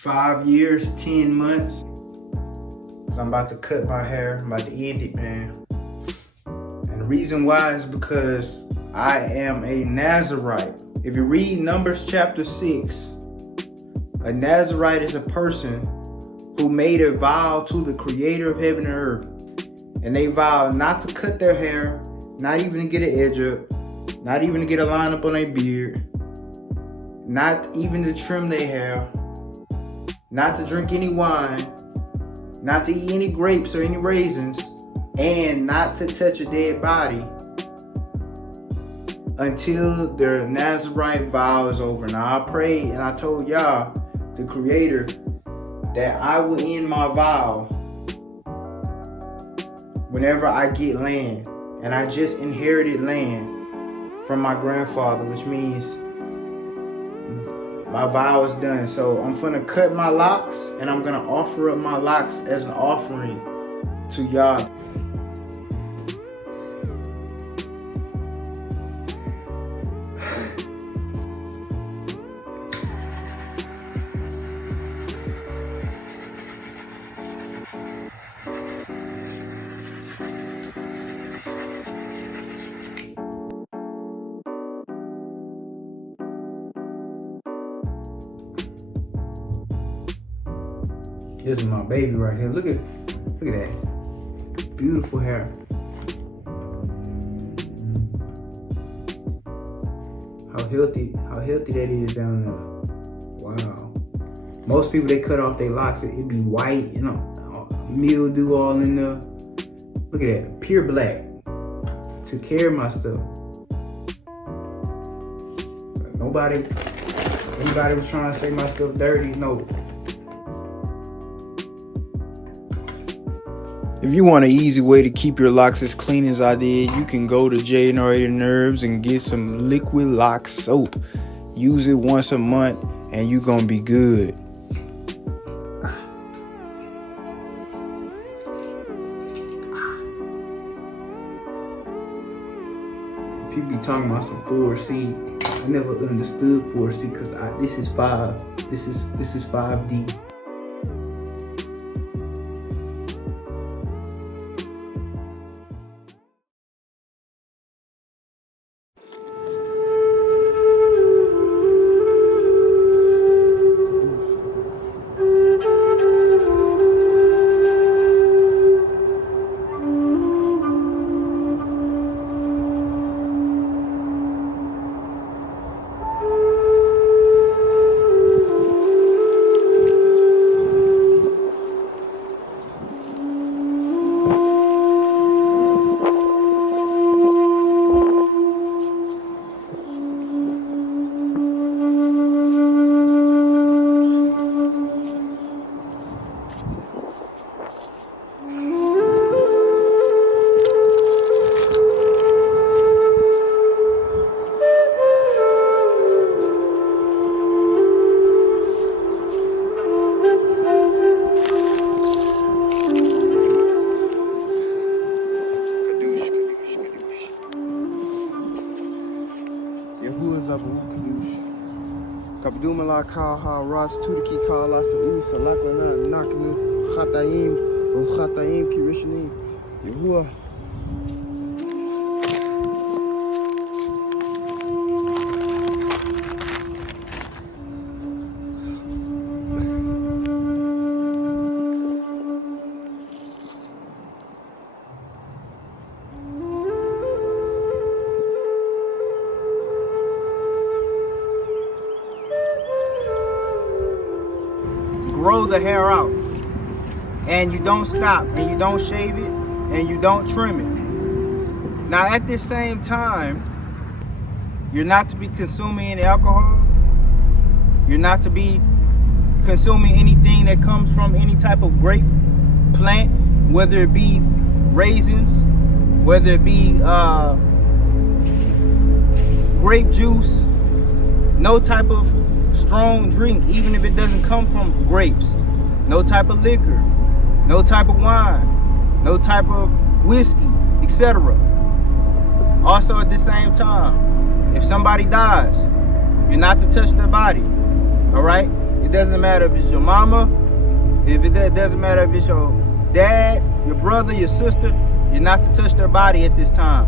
5 years, 10 months. I'm about to cut my hair. I'm about to end it, man. And the reason why is because I am a Nazarite. If you read Numbers chapter 6, a Nazarite is a person who made a vow to the creator of heaven and earth. And they vowed not to cut their hair, not even to get an edge up, not even to get a line up on their beard, not even to trim their hair, not to drink any wine, not to eat any grapes or any raisins, and not to touch a dead body until their Nazarite vow is over. Now I prayed and I told y'all, the creator, that I will end my vow whenever I get land. And I just inherited land from my grandfather, which means my vow is done. So I'm gonna cut my locks and I'm gonna offer up my locks as an offering to y'all. This is my baby right here. Look at that. Beautiful hair. How healthy that is down there. Wow. Most people, they cut off their locks, it'd be white, you know, mildew all in there. Look at that, pure black. Took care of my stuff. Anybody was trying to say my stuff dirty, no. If you want an easy way to keep your locks as clean as I did, you can go to Generated Nerves and get some liquid lock soap. Use it once a month and you're gonna be good. People be talking about some 4C. I never understood 4C because this is 5. This is 5D. Kabdumala Kaha Ras Turki Kala Sa'u Salaklana Naknu Khataim O Khataim Kirishni Yahuwah. Grow the hair out, and you don't stop, and you don't shave it, and you don't trim it. Now at this same time, you're not to be consuming any alcohol. You're not to be consuming anything that comes from any type of grape plant, whether it be raisins, whether it be grape juice, no type of strong drink, even if it doesn't come from grapes, no type of liquor, no type of wine, no type of whiskey, etc. Also at the same time, if somebody dies, you're not to touch their body, all right? It doesn't matter if it's your mama. It doesn't matter if it's your dad, your brother, your sister. You're not to touch their body at this time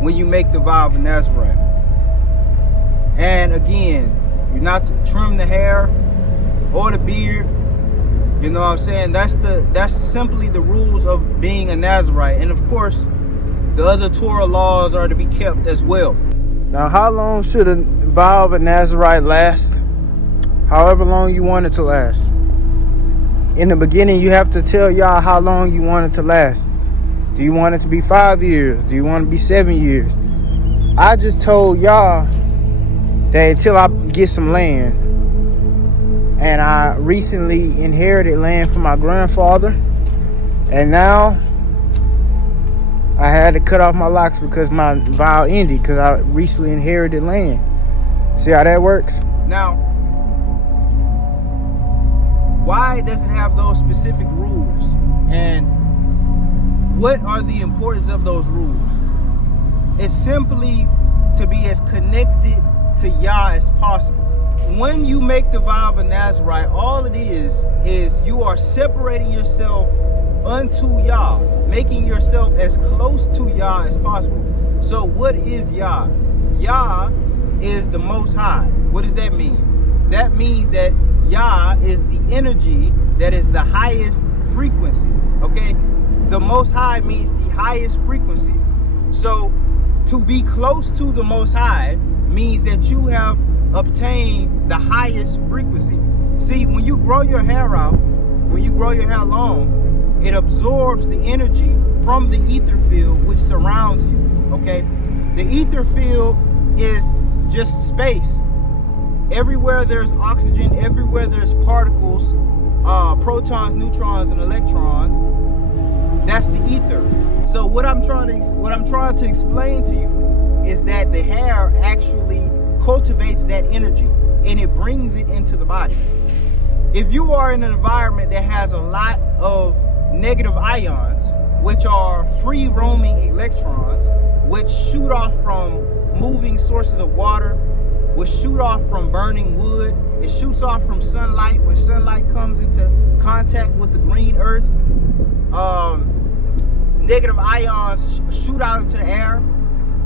when you make the vow of Nazarite. And again, you're not to trim the hair or the beard. You know what I'm saying? That's simply the rules of being a Nazarite. And of course, the other Torah laws are to be kept as well. Now, how long should a vow of a Nazarite last? However long you want it to last. In the beginning, you have to tell y'all how long you want it to last. Do you want it to be 5 years? Do you want it to be 7 years? I just told y'all that until I get some land, and I recently inherited land from my grandfather, and now I had to cut off my locks because my vow ended because I recently inherited land. See how that works? Now, why does it have those specific rules? And what are the importance of those rules? It's simply to be as connected to Yah as possible. When you make the vow of a Nazarite, all it is you are separating yourself unto Yah, making yourself as close to Yah as possible. So what is Yah? Yah is the Most High. What does that mean? That means that Yah is the energy that is the highest frequency, okay? The Most High means the highest frequency. So to be close to the Most High means that you have obtained the highest frequency. See, when you grow your hair out, when you grow your hair long, it absorbs the energy from the ether field which surrounds you, okay? The ether field is just space. Everywhere there's oxygen, everywhere there's particles, protons, neutrons, and electrons, that's the ether. So what I'm trying to explain to you is that the hair actually cultivates that energy and it brings it into the body. If you are in an environment that has a lot of negative ions, which are free roaming electrons, which shoot off from moving sources of water, which shoot off from burning wood, it shoots off from sunlight. When sunlight comes into contact with the green earth, negative ions shoot out into the air.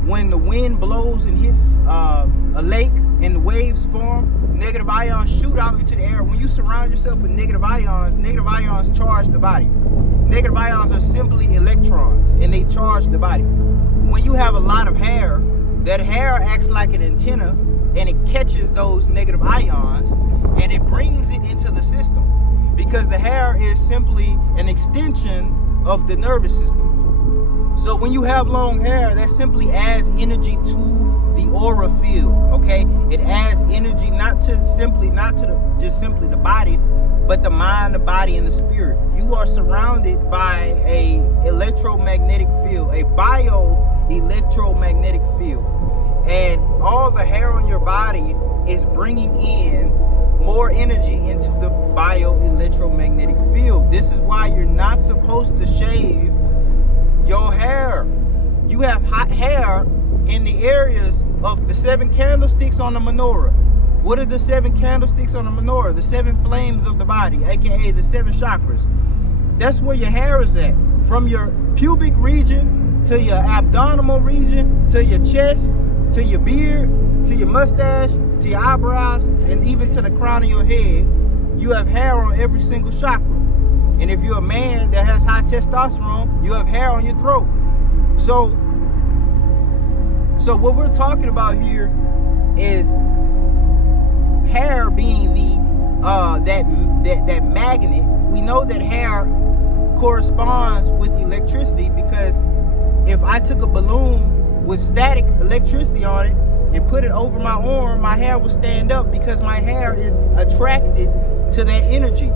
When the wind blows and hits a lake and the waves form, negative ions shoot out into the air. When you surround yourself with negative ions charge the body. Negative ions are simply electrons and they charge the body. When you have a lot of hair, that hair acts like an antenna and it catches those negative ions and it brings it into the system, because the hair is simply an extension of the nervous system. So when you have long hair, that simply adds energy to the aura field, okay? It adds energy not to just simply the body, but the mind, the body, and the spirit. You are surrounded by a electromagnetic field, a bio-electromagnetic field. And all the hair on your body is bringing in more energy into the bio-electromagnetic field. This is why you're not supposed to shave your hair. You have hot hair in the areas of the 7 candlesticks on the menorah. What are the 7 candlesticks on the menorah? The 7 flames of the body, aka the 7 chakras. That's where your hair is at. From your pubic region to your abdominal region to your chest to your beard to your mustache to your eyebrows and even to the crown of your head, you have hair on every single chakra. And if you're a man that has high testosterone, you have hair on your throat. So what we're talking about here is hair being that magnet. We know that hair corresponds with electricity, because if I took a balloon with static electricity on it and put it over my arm, my hair will stand up because my hair is attracted to that energy.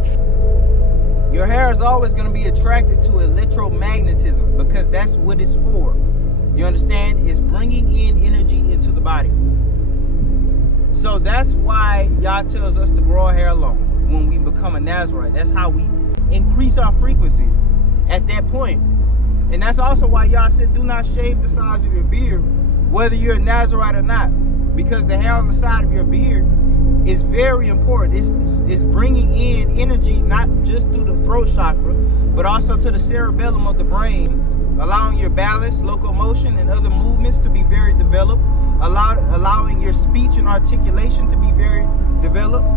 Your hair is always going to be attracted to electromagnetism because that's what it's for. You understand? It's bringing in energy into the body. So that's why Yah tells us to grow our hair long when we become a Nazarite. That's how we increase our frequency at that point. And that's also why Yah said, do not shave the sides of your beard, whether you're a Nazarite or not, because the hair on the side of your beard is very important. It's bringing in energy, not just through the throat chakra, but also to the cerebellum of the brain, allowing your balance, locomotion, and other movements to be very developed, allowing your speech and articulation to be very developed,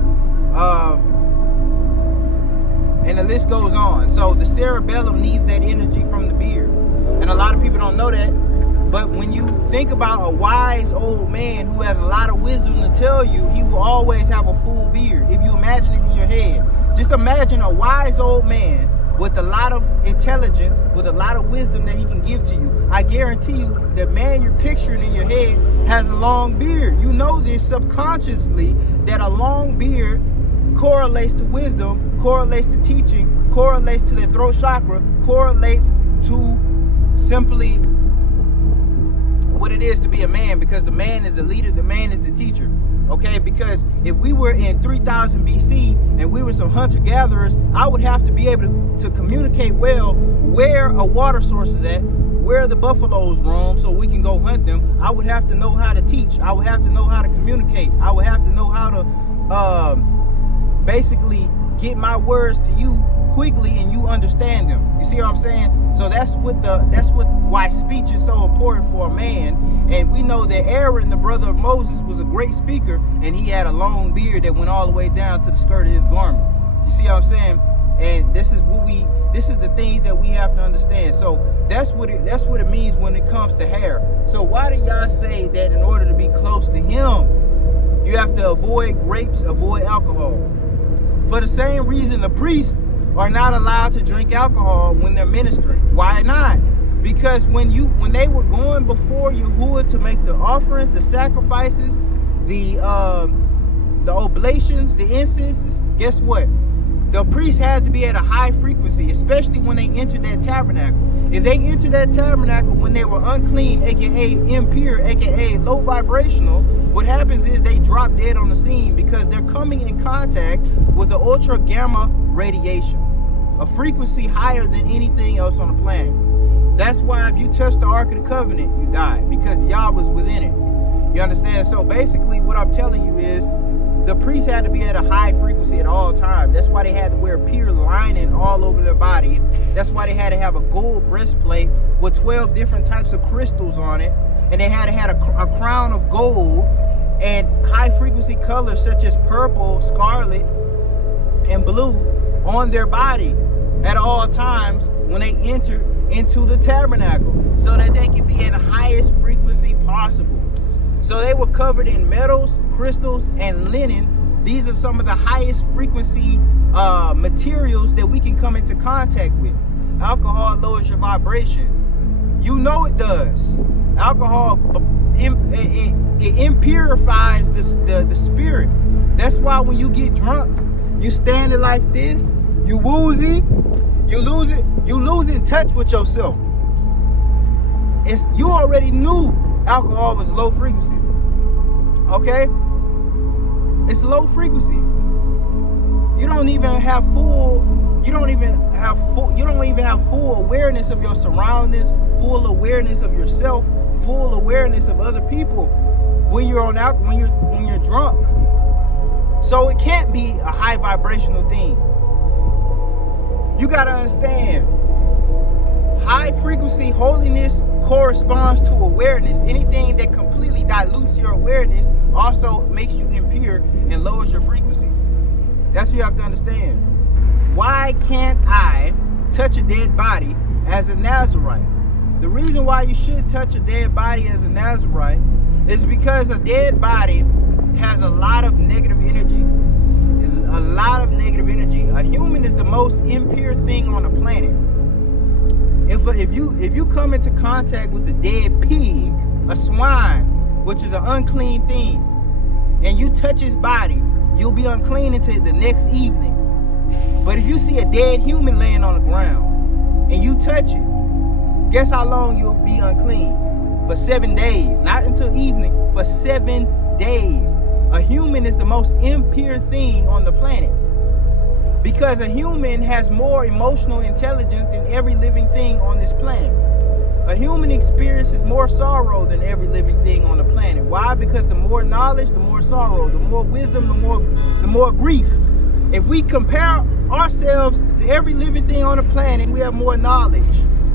and the list goes on. So the cerebellum needs that energy from the beard, and a lot of people don't know that. But when you think about a wise old man who has a lot of wisdom to tell you, he will always have a full beard. If you imagine it in your head, just imagine a wise old man with a lot of intelligence, with a lot of wisdom that he can give to you. I guarantee you, the man you're picturing in your head has a long beard. You know this subconsciously, that a long beard correlates to wisdom, correlates to teaching, correlates to the throat chakra, correlates to simply what it is to be a man, because the man is the leader, the man is the teacher. Okay, because if we were in 3000 BC and we were some hunter-gatherers, I would have to be able to communicate well where a water source is at, where the buffaloes roam, so we can go hunt them. I would have to know how to teach. I would have to know how to communicate. I would have to know how to basically get my words to you quickly and you understand them. You see what I'm saying? So that's why speech is so important for a man. And we know that Aaron, the brother of Moses, was a great speaker, and he had a long beard that went all the way down to the skirt of his garment. You see what I'm saying? And this is the things that we have to understand. So that's what it means when it comes to hair. So why do y'all say that in order to be close to him, you have to avoid grapes, avoid alcohol? For the same reason the priests are not allowed to drink alcohol when they're ministering. Why not? Because when they were going before Yahuwah to make the offerings, the sacrifices, the oblations, the incenses, guess what? The priests had to be at a high frequency, especially when they entered that tabernacle. If they entered that tabernacle when they were unclean, aka impure, aka low vibrational, what happens is they drop dead on the scene, because they're coming in contact with the ultra gamma radiation, a frequency higher than anything else on the planet. That's why if you touch the Ark of the Covenant, you die, because Yah was within it. You understand? So basically what I'm telling you is the priests had to be at a high frequency at all times. That's why they had to wear pure lining all over their body. That's why they had to have a gold breastplate with 12 different types of crystals on it. And they had to have a crown of gold and high frequency colors such as purple, scarlet, and blue on their body at all times when they enter into the tabernacle, so that they can be at the highest frequency possible. So they were covered in metals, crystals, and linen. These are some of the highest frequency materials that we can come into contact with. Alcohol lowers your vibration. You know it does. Alcohol, it impurifies the spirit. That's why when you get drunk, you standing like this, you woozy, you losing touch with yourself. You already knew alcohol was low frequency. Okay? It's low frequency. You don't even have full awareness of your surroundings, full awareness of yourself, full awareness of other people when you're when you're drunk. So it can't be a high vibrational thing. You got to understand, high frequency holiness corresponds to awareness. Anything that completely dilutes your awareness also makes you impure and lowers your frequency. That's what you have to understand. Why can't I touch a dead body as a Nazarite? The reason why you should touch a dead body as a Nazarite is because a dead body has a lot of negative energy. A lot of negative energy. A human is the most impure thing on the planet. If you come into contact with a dead pig, a swine, which is an unclean thing, and you touch his body, you'll be unclean until the next evening. But if you see a dead human laying on the ground and you touch it, guess how long you'll be unclean? For 7 days. Not until evening, for 7 days. A human is the most impure thing on the planet, because a human has more emotional intelligence than every living thing on this planet. A human experiences more sorrow than every living thing on the planet. Why? Because the more knowledge, the more sorrow. The more wisdom, the more grief. If we compare ourselves to every living thing on the planet, we have more knowledge.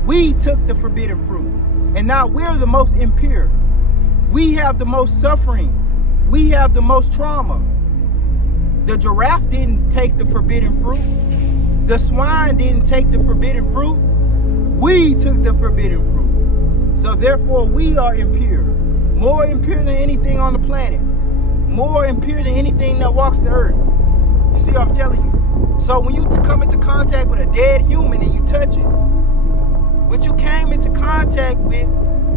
We took the forbidden fruit, and now we're the most impure. We have the most suffering. We have the most trauma. The giraffe didn't take the forbidden fruit. The swine didn't take the forbidden fruit. We took the forbidden fruit. So therefore, we are impure. More impure than anything on the planet. More impure than anything that walks the earth. You see what I'm telling you? So when you come into contact with a dead human and you touch it, what you came into contact with,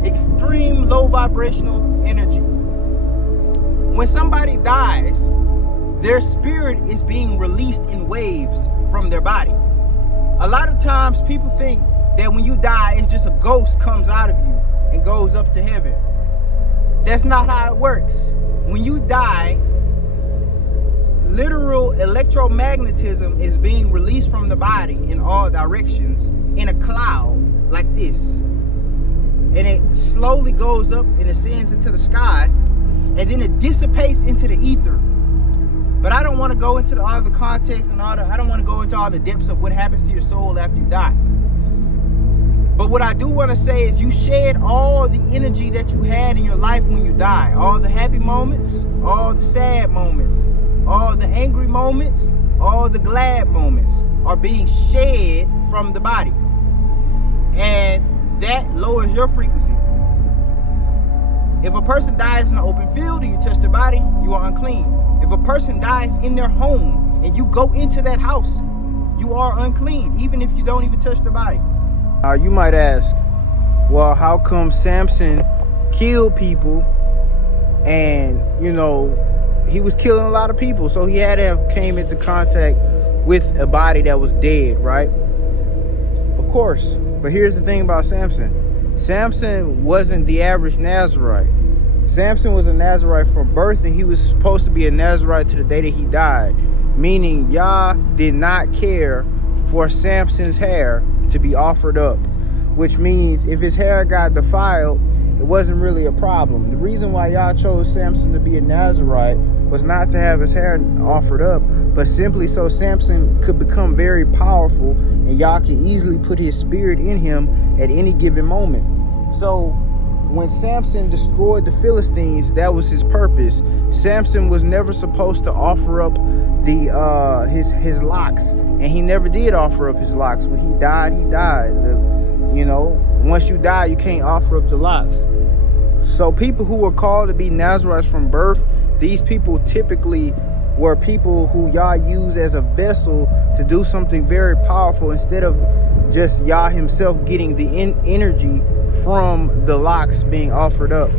extreme low vibrational energy. When somebody dies, their spirit is being released in waves from their body. A lot of times people think that when you die, it's just a ghost comes out of you and goes up to heaven. That's not how it works. When you die, literal electromagnetism is being released from the body in all directions in a cloud like this. And it slowly goes up and ascends into the sky, and then it dissipates into the ether. But I don't want to go into all the context and I don't want to go into all the depths of what happens to your soul after you die. But what I do want to say is you shed all the energy that you had in your life when you die. All the happy moments, all the sad moments, all the angry moments, all the glad moments are being shed from the body. And that lowers your frequency. If a person dies in an open field and you touch their body, you are unclean. If a person dies in their home and you go into that house, you are unclean, even if you don't even touch their body. You might ask, well, how come Samson killed people and, he was killing a lot of people, so he had to have came into contact with a body that was dead, right? Of course. But here's the thing about Samson. Samson wasn't the average Nazarite. Samson was a Nazarite from birth, and he was supposed to be a Nazarite to the day that he died. Meaning, Yah did not care for Samson's hair to be offered up. Which means if his hair got defiled, it wasn't really a problem. The reason why Yah chose Samson to be a Nazarite was not to have his hair offered up, but simply so Samson could become very powerful and Yah could easily put his spirit in him at any given moment. So when Samson destroyed the Philistines, that was his purpose. Samson was never supposed to offer up his locks, and he never did offer up his locks. When he died, he died. Once you die, you can't offer up the locks. So people who were called to be Nazarites from birth, these people typically were people who Yah used as a vessel to do something very powerful, instead of just Yah himself getting the energy from the locks being offered up.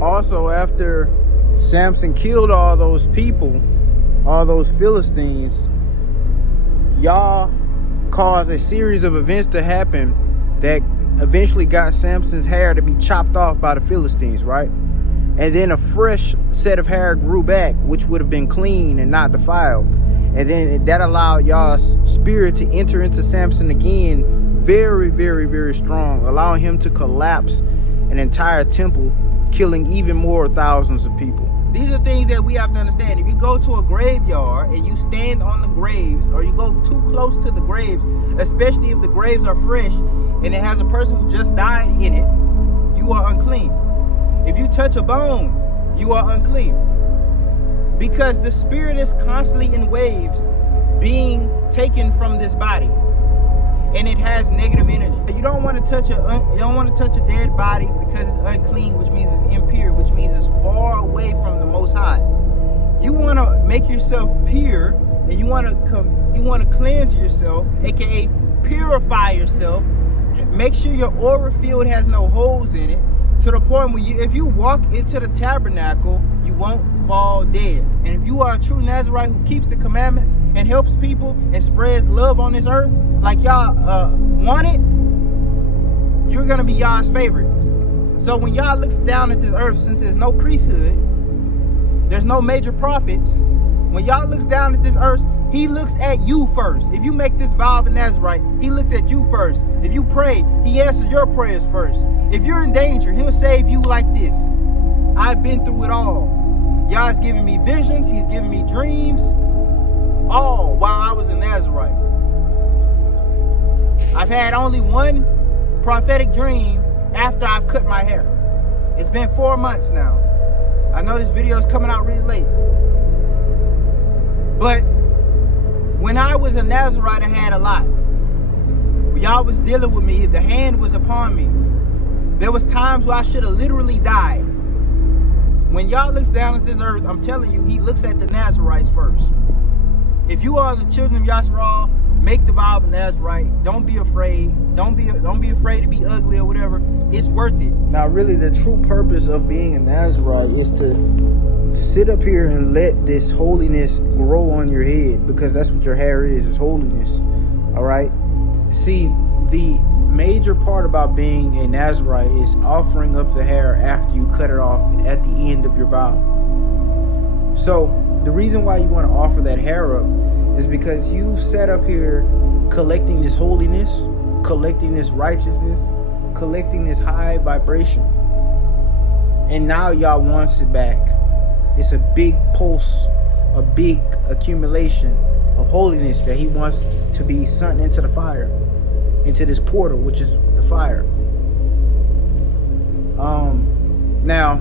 Also, after Samson killed all those people, all those Philistines, Yah caused a series of events to happen that eventually got Samson's hair to be chopped off by the Philistines, right? And then a fresh set of hair grew back, which would have been clean and not defiled. And then that allowed Yah's spirit to enter into Samson again, very, very, very strong, allowing him to collapse an entire temple, killing even more thousands of people. These are things that we have to understand. If you go to a graveyard and you stand on the graves, or you go too close to the graves, especially if the graves are fresh and it has a person who just died in it, you are unclean. If you touch a bone, you are unclean. Because the spirit is constantly in waves being taken from this body, and it has negative energy. You don't want to touch a dead body because it's unclean, which means it's impure, which means it's far away from the Most High. You want to make yourself pure, and you want to cleanse yourself, aka purify yourself. Make sure your aura field has no holes in it, to the point where if you walk into the tabernacle, you won't fall dead. And if you are a true Nazarite who keeps the commandments and helps people and spreads love on this earth like Yah want it, you're going to be Yah's favorite. So when Yah looks down at this earth, since there's no priesthood, there's no major prophets, when Yah looks down at this earth, He looks at you first. If you make this vow of Nazarite, he looks at you first. If you pray, he answers your prayers first. If you're in danger, he'll save you like this. I've been through it all. Yah's giving me visions. He's giving me dreams. All while I was a Nazarite. I've had only one prophetic dream after I've cut my hair. It's been 4 months now. I know this video is coming out really late. But when I was a Nazarite, I had a lot. When y'all was dealing with me, the hand was upon me. There was times where I should have literally died. When y'all looks down at this earth, I'm telling you, he looks at the Nazarites first. If you are the children of Yasharal, make the vow of Nazarite. Don't be afraid. Don't be afraid to be ugly or whatever. It's worth it. Now, really, the true purpose of being a Nazarite is to sit up here and let this holiness grow on your head, because that's what your hair is holiness. All right. See, the major part about being a Nazarite is offering up the hair after you cut it off at the end of your vow. So the reason why you want to offer that hair up is because you've sat up here collecting this holiness, collecting this righteousness, collecting this high vibration, and now y'all wants it back. It's a big pulse, a big accumulation of holiness that he wants to be sent into the fire, into this portal, which is the fire. Now,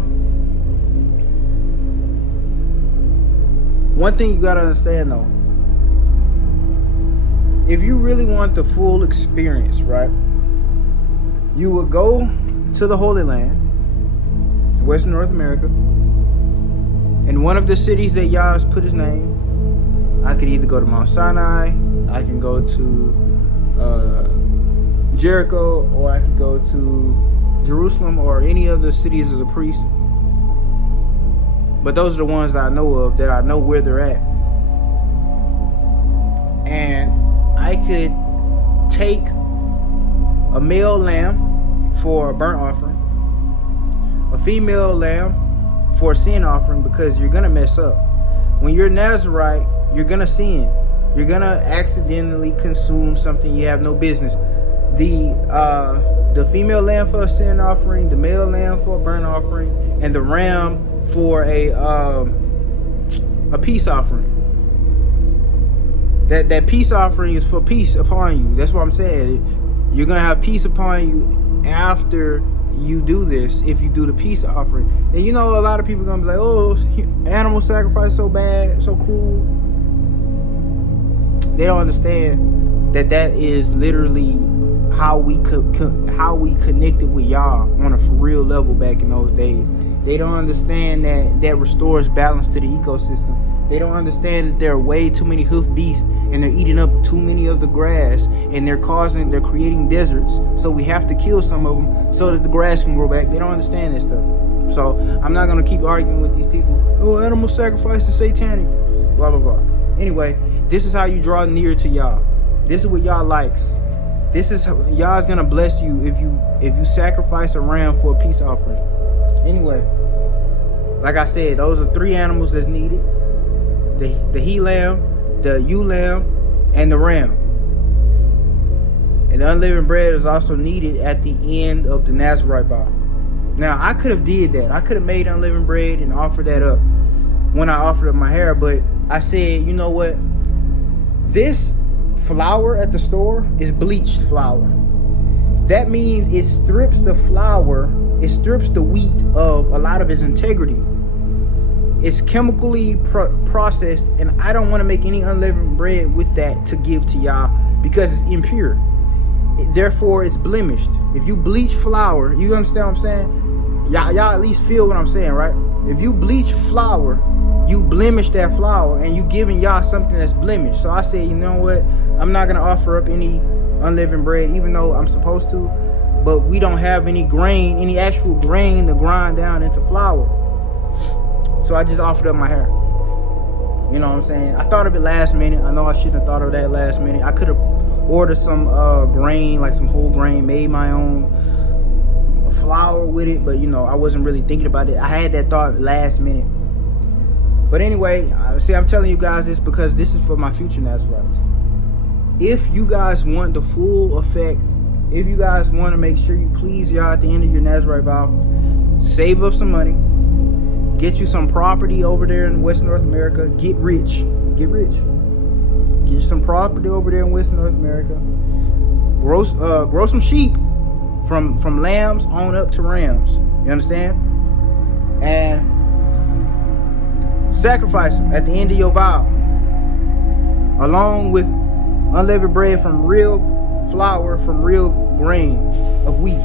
one thing you gotta understand though, if you really want the full experience, right, you would go to the Holy Land, Western North America, in one of the cities that Yah has put his name. I could either go to Mount Sinai, I can go to Jericho, or I could go to Jerusalem, or any other cities of the priests. But those are the ones that I know of, that I know where they're at. And I could take a male lamb for a burnt offering, a female lamb for a sin offering, because you're gonna mess up. When you're Nazarite, you're gonna sin. You're gonna accidentally consume something you have no business. The female lamb for a sin offering, the male lamb for a burnt offering, and the ram for a peace offering. That peace offering is for peace upon you. That's what I'm saying. You're gonna have peace upon you after you do this, if you do the peace offering. And you know, a lot of people are gonna be like, oh, animal sacrifice so bad, so cruel. They don't understand that is literally how we connected with Yah on a for real level back in those days. They don't understand that restores balance to the ecosystem. They don't understand that there are way too many hoof beasts, and they're eating up too many of the grass, and they're creating deserts. So we have to kill some of them so that the grass can grow back. They don't understand this stuff. So I'm not gonna keep arguing with these people. Oh, animal sacrifice is satanic, blah blah blah. Anyway, this is how you draw near to Yah. This is what Yah likes. This is how Yah's gonna bless you if you sacrifice a ram for a peace offering. Anyway, like I said, those are 3 animals that's needed: the he lamb, the ewe lamb, and the ram. And the unleavened bread is also needed at the end of the Nazarite vow. Now, I could have did that. I could have made unleavened bread and offered that up when I offered up my hair, but I said, you know what? This flour at the store is bleached flour. That means it strips the flour, it strips the wheat of a lot of its integrity. It's chemically processed, and I don't want to make any unleavened bread with that to give to Yah, because it's impure. Therefore, it's blemished. If you bleach flour, you understand what I'm saying? Y'all at least feel what I'm saying, right? If you bleach flour, you blemish that flour, and you giving Yah something that's blemished. So I said, you know what? I'm not gonna offer up any unleavened bread, even though I'm supposed to. But we don't have any grain, any actual grain to grind down into flour. So I just offered up my hair. You know what I'm saying? I thought of it last minute. I know I shouldn't have thought of that last minute. I could have ordered some grain, like some whole grain, made my own flour with it, but you know, I wasn't really thinking about it. I had that thought last minute. But anyway, see, I'm telling you guys this because this is for my future Nazarites. If you guys want the full effect, if you guys want to make sure you please Yah at the end of your Nazarite vow, save up some money, get you some property over there in West North America, get rich, get you some property over there in West North America, grow some sheep from lambs on up to rams, you understand? And sacrifice them at the end of your vow, along with unleavened bread from real flour, from real grain of wheat.